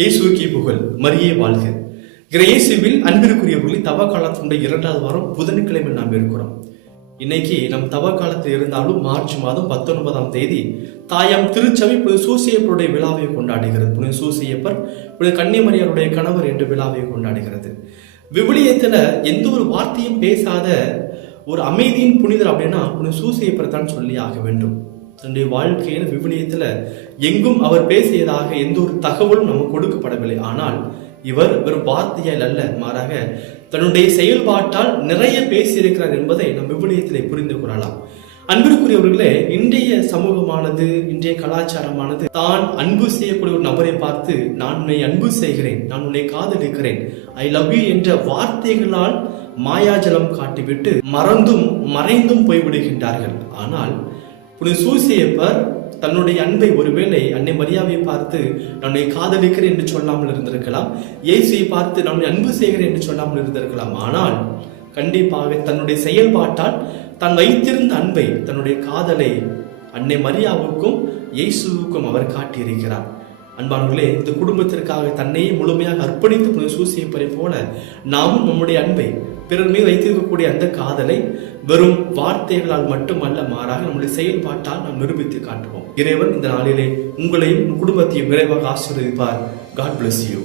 இயேசுவுக்கே புகழ், மரியே வாழ்க. இயேசுவில் அன்பிற்குரியவர்களை தவ காலத்தினுடைய 2வது வாரம் புதன்கிழமை நாம் இருக்கிறோம். இன்னைக்கு நம் தவ காலத்தில் இருந்தாலும் மார்ச் மாதம் 19ஆம் தேதி தாயாம் திருச்சபை புனித சூசையப்பருடைய விழாவை கொண்டாடுகிறது. புனித சூசையப்பர் புனித கன்னிமரியாருடைய கணவர் என்று விழாவை கொண்டாடுகிறது. விவிலியத்துல எந்த ஒரு வார்த்தையும் பேசாத ஒரு அமைதியின் புனிதர் அப்படின்னா புனித சூசையப்பர் தான் சொல்லி ஆக வேண்டும். தன்னுடைய வாழ்க்கையில விவிலியத்துல எங்கும் அவர் பேசியதாக எந்த ஒரு தகவலும் நமக்கு கொடுக்கப்படவில்லை. ஆனால் இவர் வெறும் வார்த்தையால் அல்ல, மாறாக தன்னுடைய செயல்பாட்டால் நிறைய பேசியிருக்கிறார் என்பதை நம் விவிலியத்திலே புரிந்து கொள்ளலாம். அன்பிற்குரியவர்களே, இன்றைய சமூகமானது, இன்றைய கலாச்சாரமானது தான் அன்பு செய்யக்கூடிய ஒரு நபரை பார்த்து நான் உன்னை அன்பு செய்கிறேன், நான் உன்னை காதலிக்கிறேன், ஐ லவ் யூ என்ற வார்த்தைகளால் மாயாஜலம் காட்டிவிட்டு மறந்தும் மறைந்தும் போய்விடுகின்றார்கள். ஆனால் புனித சூசையப்பர் தன்னுடைய அன்பை ஒருவேளை அன்னை மரியாவை பார்த்து நான் காதலிக்கிறேன் என்று சொல்லாமல் இருந்திருக்கலாம், இயேசுவை பார்த்து நான் அன்பு செய்கிறேன் என்று சொல்லாமல் இருந்திருக்கலாம். ஆனால் கண்டிப்பாக தன்னுடைய செயல்பாட்டால் தான் வைத்திருந்த அன்பை, தன்னுடைய காதலை அன்னை மரியாவுக்கும் இயேசுவுக்கும் அவர் காட்டியிருக்கிறார். அன்பானவர்களே, இந்த குடும்பத்திற்காக தன்னையே முழுமையாக அர்ப்பணித்து புனித சூசையப்பரை போல நாமும் நம்முடைய அன்பை பிறர் மீது வைத்திருக்கக்கூடிய அந்த காதலை வெறும் வார்த்தைகளால் மட்டுமல்ல, மாறாக நம்முடைய செயல்பாட்டால் நாம் நிரூபித்து காட்டுவோம். இறைவன் இந்த நாளிலே உங்களையும் குடும்பத்தையும் விரைவாக ஆசீர்வதிப்பார். God bless you.